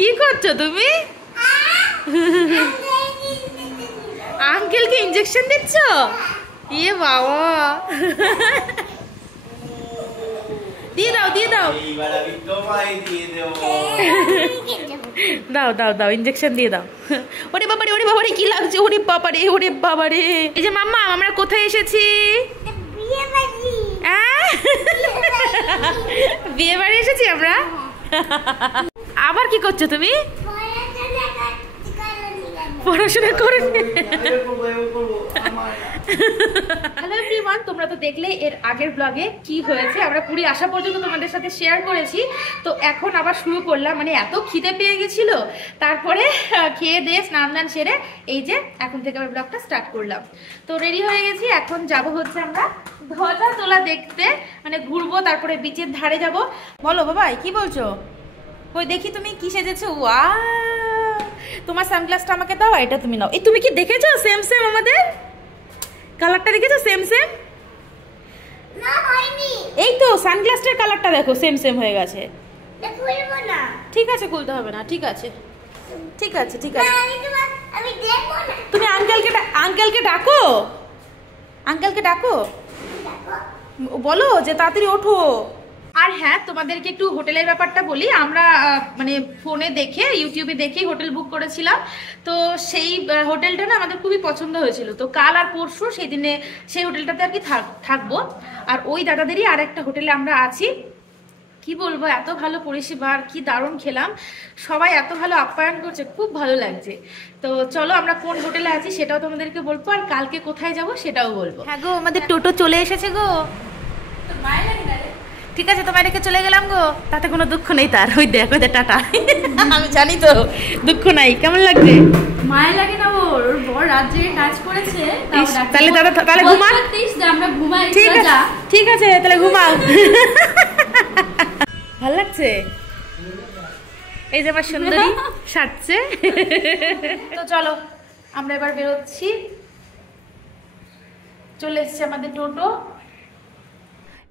কি করছো তুমি? আঙ্কেলকে ইনজেকশন দিচ্ছ? ইয়ে বাবা, দিয়ে দাও দিয়ে দাও, দাও দাও দাও, ইনজেকশন দিয়ে দাও। ওরে বাবারে, ওরে বাবারে, কি লাগছে, ওরে বাবারে, ওরে বাবারে। এই যে মাম্মা, আমরা কোথায় এসেছি? বিয়ে বাড়ি এসেছি আমরা। আবার কি করছো তুমি? পড়াশোনা করে। হ্যালো এভরিওয়ান, তোমরা তো দেখলে এর আগের ব্লগে কি হয়েছে। আমরা পুরী আসা পর্যন্ত তোমাদের সাথে শেয়ার করেছি। তো এখন আবার শুরু করলাম, মানে এত খিদে পেয়ে গেছিল। তারপরে খেয়ে দিয়ে স্নান দান সেরে এই যে এখন থেকে আমরা ব্লগটা স্টার্ট করলাম। তো রেডি হয়ে গেছি, এখন যাব হচ্ছে আমরা ধ্বজা তোলা দেখতে, মানে ঘুরবো, তারপরে বিচের ধারে যাব। বলো বাবাই, কি বলছো? ওই দেখি তুমি কি সেজেছো। ওয়াও, তোমার সানগ্লাসটা আমাকে দাও, এটা তুমি নাও। এই তুমি কি দেখেছো সেম সেম আমাদের কালারটা দেখেছো? সেম সেম না হয়নি। এই তো সানগ্লাসটার কালারটা দেখো সেম সেম হয়ে গেছে। খুলবো না। ঠিক আছে, খুলতে হবে না। ঠিক আছে ঠিক আছে ঠিক আছে। আমি দেখবো না। তুমি আঙ্কেলকে ডাকো, আঙ্কেলকে ডাকো, বলো যে তাড়াতাড়ি ওঠো। আর হ্যাঁ, তোমাদেরকে একটু হোটেলের ব্যাপারটা বলি। আমরা মানে ফোনে দেখে, ইউটিউবে দেখেই হোটেল বুক করেছিলাম। তো সেই হোটেলটা না আমাদের খুবই পছন্দ হয়েছিল। তো কাল আর পরশু সেই দিনে সেই হোটেলটাতে আর কি থাকবো। আর ওই দাদাদেরই আর একটা হোটেলে আমরা আছি। কি বলবো, এত ভালো পরিষেবা, আর কি দারুণ খেলাম, সবাই এত ভালো আপ্যায়ন করছে, খুব ভালো লাগছে। তো চলো আমরা কোন হোটেলে আছি সেটাও তোমাদেরকে বলবো, আর কালকে কোথায় যাব সেটাও বলবো। হ্যাঁ গো, আমাদের টোটো চলে এসেছে গো। ঠিক আছে, তোমার রেখে চলে গেলাম গো, তাতে কোনো দুঃখ নেই তার। ওই দেখো, টাটা। আমি জানি তো দুঃখ নাই। কেমন লাগছে? মায়ের লাগে না, ওর বর রাজ্যে কাজ করেছে। তাহলে দাদা, তাহলে ঘুমা। আমরা ঘুমাই। ঠিক আছে, তাহলে ঘুমাও। ভাল লাগছে? এই যে আমার সুন্দরী সাজছে। তো চলো আমরা এবার বেরোচ্ছি। চলে এসছে আমাদের টোটো।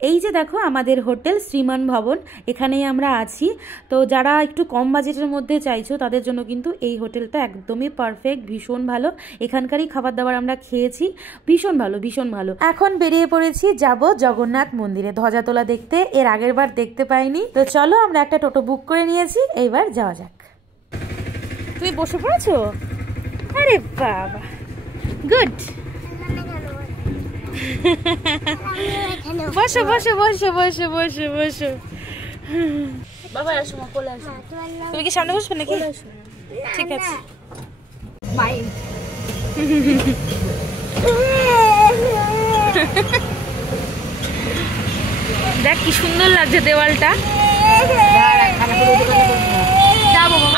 এই যে দেখো আমাদের হোটেল শ্রীমান ভবন, এখানেই আমরা আছি। তো যারা একটু কম বাজেটের মধ্যে চাইছো তাদের জন্য কিন্তু এই হোটেলটা একদমই পারফেক্ট, ভীষণ ভালো। এখানকারই খাবার দাবার আমরা খেয়েছি, ভীষণ ভালো ভীষণ ভালো। এখন বেরিয়ে পড়েছি, যাব জগন্নাথ মন্দিরে ধ্বজা তোলা দেখতে। এর আগের বার দেখতে পাইনি। তো চলো, আমরা একটা টোটো বুক করে নিয়েছি, এইবার যাওয়া যাক। তুমি বসে পড়েছো? আরে বাবা, গুড। বসো বসো বসো বসো বসো বসো। বাবা আসো, কোলে আসো। তুমি কি সামনে বসবে নাকি? ঠিক আছে। দেখ কি সুন্দর লাগছে দেওয়ালটা।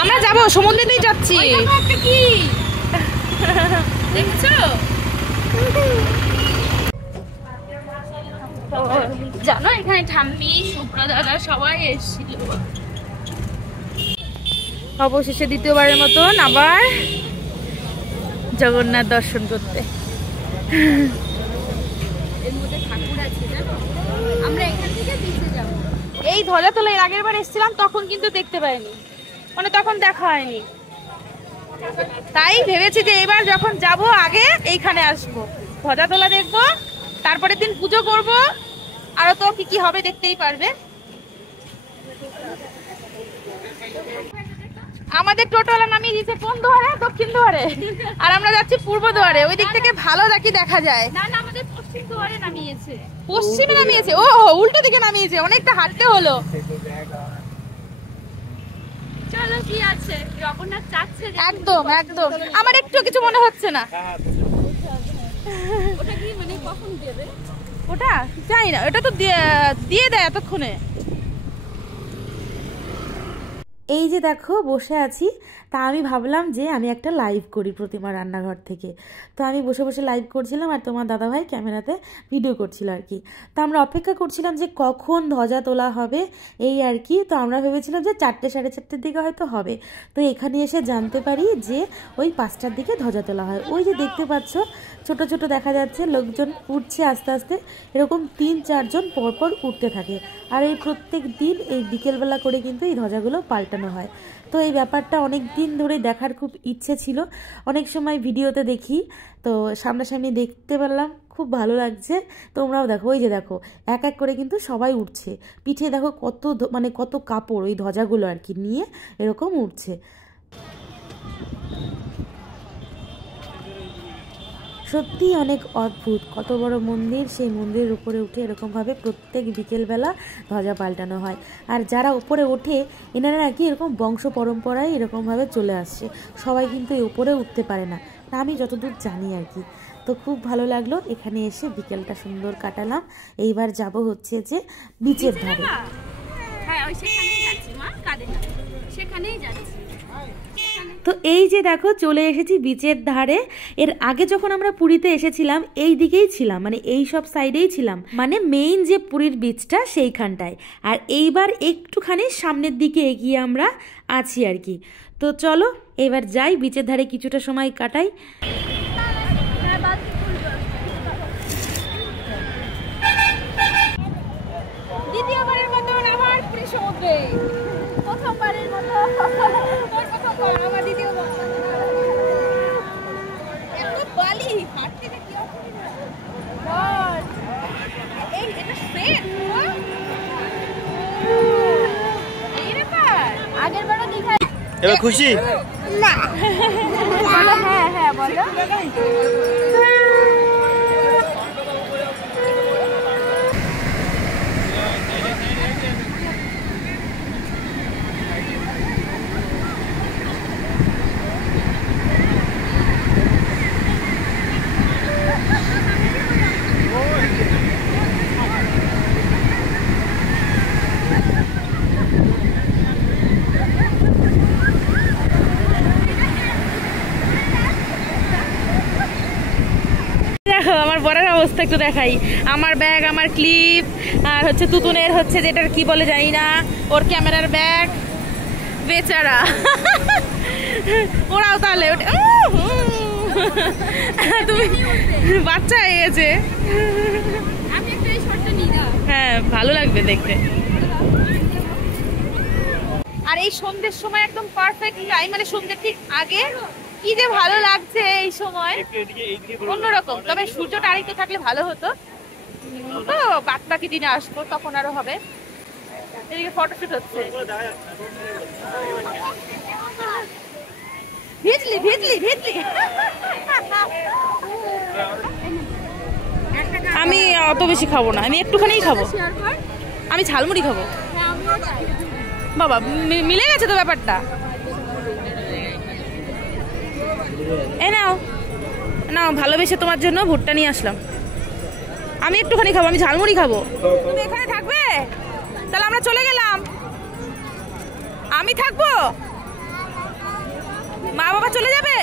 আমরা যাবো, সমুদ্রেতেই যাচ্ছি। দেখছো? জানো এখানে ঠাম্মি, সুপ্রা দাদা সবাই এসেছিল। অবশেষে দ্বিতীয়বারের মতন আবার জগন্নাথ দর্শন করতে। এর মধ্যে ঠাকুর আছে জানো, আমরা এখান থেকে বিচে যাব। এই ধ্বজা তোলা এর আগের বার এসেছিলাম, তখন কিন্তু দেখতে পাইনি, মানে তখন দেখা হয়নি। তাই ভেবেছি যে এবার যখন যাব আগে এইখানে আসবো, ধ্বজা তোলা দেখবো, তারপরের দিন পুজো করবো, আরো তো কি কি হবে দেখতেই পারবে। আমাদের টোটোওয়ালা নামিয়ে দিয়েছে কোন দুয়ারে? দক্ষিণ দুয়ারে। আর আমরা যাচ্ছি পূর্ব দুয়ারে। ওই দিক থেকে ভালো নাকি দেখা যায়। না না, আমাদের পশ্চিম দুয়ারে নামিয়েছে। পশ্চিমে নামিয়েছে? ও উল্টো দিকে নামিয়েছে, অনেকটা হাঁটতে হলো। চলো, কি আছে, জগন্নাথ যাচ্ছে। একদম একদম, আমার একটু কিছু মনে হচ্ছে না। ওটা কি মানে কখন দেবে? ওটা জানি না, ওটা তো দিয়ে দেয় এতক্ষণে। এই যে দেখো বসে আছি, তা আমি ভাবলাম যে আমি একটা লাইভ করি প্রতিমা রান্নাঘর থেকে। তো আমি বসে বসে লাইভ করছিলাম, আর তোমার দাদাভাই ক্যামেরাতে ভিডিও করছিল আর কি। তো আমরা অপেক্ষা করছিলাম যে কখন ধ্বজা তোলা হবে, এই আর কি। তো আমরা ভেবেছিলাম যে 4টে সাড়ে 4টের দিকে হয়তো হবে। তো এখানে এসে জানতে পারি যে ওই 5টার দিকে ধ্বজা তোলা হয়। ওই যে দেখতে পাচ্ছ ছোট ছোট দেখা যাচ্ছে, লোকজন উঠছে আস্তে আস্তে, এরকম 3-4 জন পরপর উঠতে থাকে। আর এই প্রত্যেক দিন এই বিকেলবেলা করে কিন্তু এই ধ্বজাগুলো পাল্টানো পাল্টানো হয়। তো এই ব্যাপারটা অনেক দিন ধরে দেখার খুব ইচ্ছে ছিল, অনেক সময় ভিডিওতে দেখি, তো সামনাসামনি দেখতে পারলাম, খুব ভালো লাগছে। তোমরাও দেখো, ওই যে দেখো এক এক করে কিন্তু সবাই উঠছে, পিঠে দেখো কত মানে কত কাপড়, ওই ধ্বজাগুলো আর কি নিয়ে এরকম উঠছে। সত্যি অনেক অদ্ভুত, কত বড় মন্দির, সেই মন্দিরের উপরে উঠে এরকমভাবে প্রত্যেক বিকেলবেলা ধ্বজা পাল্টানো হয়। আর যারা উপরে ওঠে এনারা আর কি এরকম বংশ পরম্পরায় এরকমভাবে চলে আসছে, সবাই কিন্তু এই উপরে উঠতে পারে না, আমি যতদূর জানি আর কি। তো খুব ভালো লাগলো এখানে এসে, বিকেলটা সুন্দর কাটালাম। এইবার যাব হচ্ছে যে বিচের ধারে। হ্যাঁ ওই সেখানেই যাচ্ছি মা, কাঁদে না, সেখানেই যাচ্ছি। তো এই যে দেখো চলে এসেছি বিচের ধারে। এর আগে যখন আমরা পুরীতে এসেছিলাম এই দিকেই ছিলাম, মানে এই সব সাইডেই ছিলাম, মানে মেইন যে পুরীর বিচটা সেইখানটায়। আর এইবার একটুখানি সামনের দিকে এগিয়ে আমরা আছি আর কি। তো চলো এবার যাই, বিচের ধারে কিছুটা সময় কাটাই। দ্বিতীয়বারের মতো আমার পুরী সমুদ্রে, প্রথমবারের মতো আমার দ্বিতীয়বার। এত বালি হাঁটতে কি এই এটা সেট এই ব্যাপার। আগের বারও দীঘা। এবার খুশি না বলো হ্যাঁ হ্যাঁ বলো। দেখো আমার বড়ের অবস্থা একটু দেখাই, আমার ব্যাগ, আমার ক্লিপ, আর হচ্ছে তুতুনের হচ্ছে যেটার কি বলে জানি না, ওর ক্যামেরার ব্যাগ, বেচারা ওরাও তাহলে তুমি বাচ্চা হয়ে গেছে। হ্যাঁ ভালো লাগবে দেখতে। আর এই সন্ধ্যের সময় একদম পারফেক্ট টাইম, মানে সন্ধ্যের ঠিক আগে, কি যে ভালো লাগছে এই সময়, অন্যরকম। তবে সূর্যটা আরেকটু থাকলে ভালো হতো, তো বাদ বাকি দিনে আসবো তখন আরো হবে। এদিকে ফটোশুট হচ্ছে। ভিজলি ভিজলি ভিজলি। আমি অত বেশি খাবো না, আমি একটুখানি খাবো, আমি ঝালমুড়ি খাবো। বাবা মিলে গেছে তো ব্যাপারটা। এ নাও নাও, ভালোবেসে তোমার জন্য ভুট্টা নিয়ে আসলাম। আমি একটুখানি খাবো, আমি ঝালমুড়ি খাবো। তুমি এখানে থাকবে? তাহলে আমরা চলে গেলাম। আমি থাকবো, মা বাবা চলে যাবে?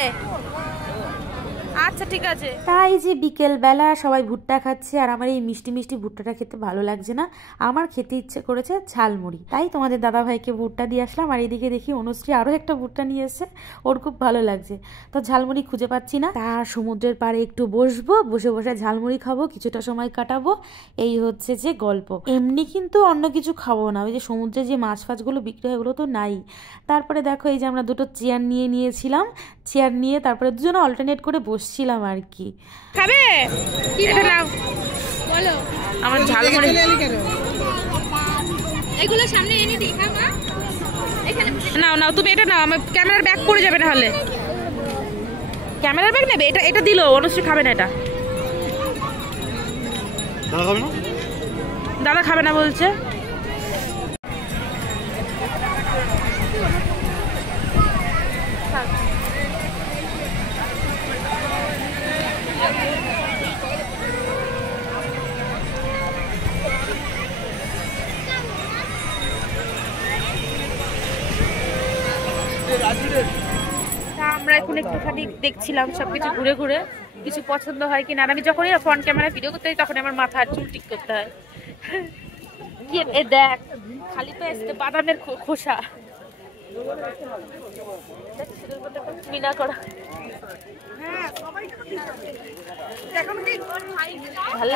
আচ্ছা ঠিক আছে। তাই যে বিকেল বেলা সবাই ভুট্টা খাচ্ছে, আর আমার এই মিষ্টি মিষ্টি ভুট্টাটা খেতে ভালো লাগছে না, আমার খেতে ইচ্ছে করেছে ঝালমুড়ি। তাই তোমাদের দাদা ভাইকে ভুট্টা দিয়ে আসলাম। আর এইদিকে দেখি অনুশ্রী আরও একটা ভুট্টা নিয়ে এসেছে, ওর খুব ভালো লাগছে। তো ঝালমুড়ি খুঁজে পাচ্ছি না, তা সমুদ্রের পাড়ে একটু বসবো, বসে বসে ঝালমুড়ি খাবো, কিছুটা সময় কাটাবো, এই হচ্ছে যে গল্প। এমনি কিন্তু অন্য কিছু খাবো না, ওই যে সমুদ্রে যে মাছ ফাছগুলো বিক্রি হয় ওগুলো তো নাই। তারপরে দেখো এই যে আমরা দুটো চেয়ার নিয়েছিলাম, চেয়ার নিয়ে তারপরে দুজনে অল্টারনেট করে বসছিলাম আর কি। খাবে? এটা নাও, বলো আমার ঝালমুড়ি। এগুলো সামনে এনে দিই। হ্যাঁ মা, এখানে নাও নাও, তুমি এটা নাও, আমার ক্যামেরার ব্যাগ পড়ে যাবে না হলে। ক্যামেরার ব্যাগ নেবে? এটা এটা দিলো, অনুশ্রী খাবে না এটা। দাদা খাবে না বলছে। আমরা এখন একটুখানি দেখছিলাম সবকিছু ঘুরে ঘুরে, কিছু পছন্দ হয় কিনা। আর আমি যখনই ফ্রন্ট ক্যামেরা ভিডিও করতে যাই তখন আমার মাথার চুল ঠিক করতে হয়। এ দেখ খালি পেয়ে বাদামের খোসা মিনা করা। ভালো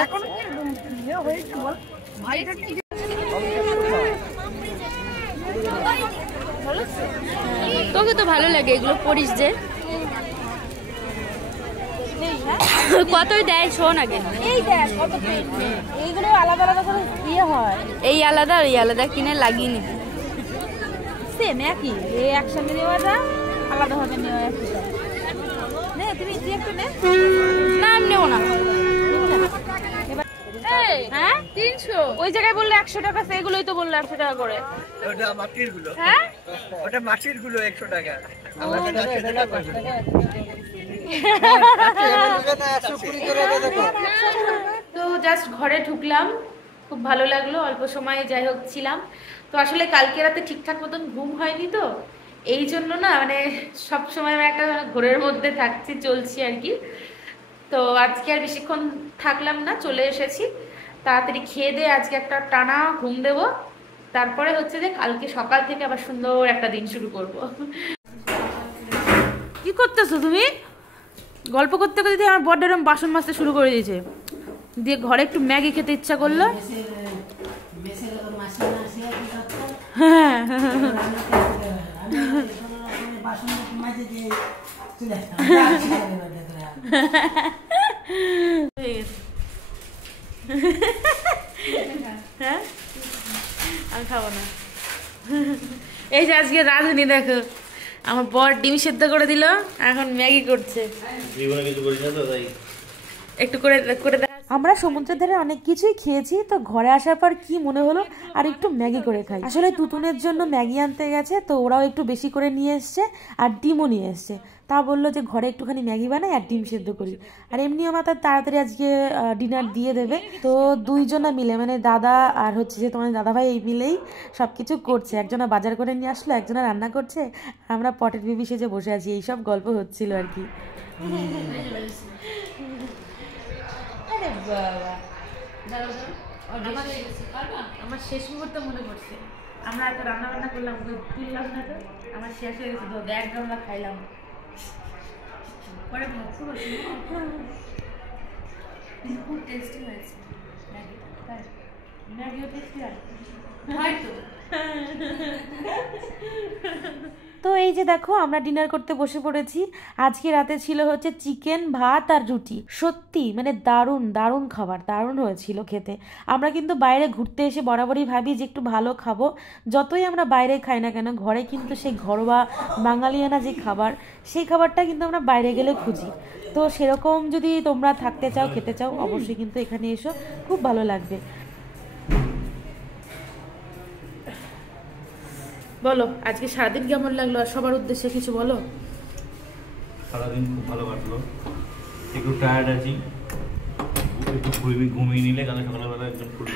লাগছে। তোমাকে তো ভালো লাগে এগুলো পড়িস যে। কতই দেয় শোন আগে। এই দেখ কত পেন, এইগুলো আলাদা আলাদা করে ইয়ে হয়, এই আলাদা আর এই আলাদা কিনে লাগিয়ে নিবি। সেম একই, এই একসঙ্গে নেওয়াটা আলাদা ভাবে নেওয়া একই। নে তুমি কি একটা নে। না আমি নেবো না। হ্যাঁ 300, ওই জায়গায় বললে 100 টাকা, সেগুলোই তো বললে 100 টাকা করে। ওটা মাটির গুলো, হ্যাঁ ওটা মাটির গুলো 100 টাকা। আমাদের 100 টাকা পড়বে। তো জাস্ট ঘরে ঢুকলাম, খুব ভালো লাগলো, অল্প সময় যাই হোক ছিলাম। তো আসলে কালকে রাতে ঠিকঠাক মতন ঘুম হয়নি, তো এই জন্য না মানে সব সময় আমি একটা ঘোরের মধ্যে থাকছি, চলছি আর কি। তো আজকে আর বেশিক্ষণ থাকলাম না, চলে এসেছি। তাড়াতাড়ি খেয়ে দিয়ে আজকে একটা টানা ঘুম দেব, তারপরে হচ্ছে যে কালকে সকাল থেকে আবার সুন্দর একটা দিন শুরু করব। কি করতেছো তুমি? গল্প করতে করতে আমার বড় এরকম বাসন মাজতে শুরু করে দিয়েছে, দিয়ে ঘরে একটু ম্যাগি খেতে ইচ্ছা করলো। হ্যাঁ আমি খাবো না। এই যে আজকে রাঁধুনি দেখো, আমার বর ডিম সেদ্ধ করে দিল, এখন ম্যাগি করছে। একটু করে করে দেখা। আমরা সমুদ্রের ধারে অনেক কিছুই খেয়েছি, তো ঘরে আসার পর কি মনে হলো আর একটু ম্যাগি করে খাই। আসলে তুতুনের জন্য ম্যাগি আনতে গেছে, তো ওরাও একটু বেশি করে নিয়ে এসছে আর ডিমও নিয়ে এসছে। তা বললো যে ঘরে একটুখানি ম্যাগি বানাই আর ডিম সেদ্ধ করি। আর এমনি আমার তার তাড়াতাড়ি আজকে ডিনার দিয়ে দেবে, তো দুইজনা মিলে মানে দাদা আর হচ্ছে যে তোমার দাদাভাই এই মিলেই সব কিছু করছে। একজনা বাজার করে নিয়ে আসলো, একজনা রান্না করছে, আমরা পটের বেবি সেজে বসে আছি, এইসব গল্প হচ্ছিল আর কি। আমার শেষ মুহূর্তে মনে পড়ছে, আমরা এত রান্না বান্না করলাম, তুললাম না, তো আমার শেষ হয়ে গেছে, এক গামলা খাইলাম। পরে খুব টেস্টি হয়েছে ম্যাগিও টেস্টি হয়তো। তো এই যে দেখো আমরা ডিনার করতে বসে পড়েছি। আজকে রাতে ছিল হচ্ছে চিকেন, ভাত আর রুটি। সত্যি মানে দারুণ দারুণ খাবার, দারুণ হয়েছিল খেতে। আমরা কিন্তু বাইরে ঘুরতে এসে বরাবরই ভাবি যে একটু ভালো খাবো, যতই আমরা বাইরে খাই না কেন ঘরে কিন্তু সেই ঘরোয়া বাঙালিয়ানা যে খাবার, সেই খাবারটা কিন্তু আমরা বাইরে গেলে খুঁজি। তো সেরকম যদি তোমরা থাকতে চাও, খেতে চাও, অবশ্যই কিন্তু এখানে এসো, খুব ভালো লাগবে। বলো আজকে সারাদিন কেমন লাগলো, আর সবার উদ্দেশ্যে কিছু বলো। সারাদিন খুব ভালো কাটলো, একটু টায়ার্ড আছি, একটু ঘুমিয়ে নিলে কালকে সকালবেলা একদম ফুল।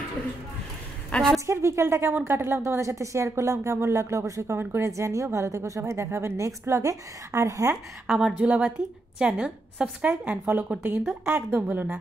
আজকের বিকেলটা কেমন কাটালাম তোমাদের সাথে শেয়ার করলাম, কেমন লাগলো অবশ্যই কমেন্ট করে জানিও। ভালো থেকো সবাই, দেখা হবে নেক্সট ব্লগে। আর হ্যাঁ, আমার জুলাবাতি চ্যানেল সাবস্ক্রাইব অ্যান্ড ফলো করতে কিন্তু একদম ভুলো না।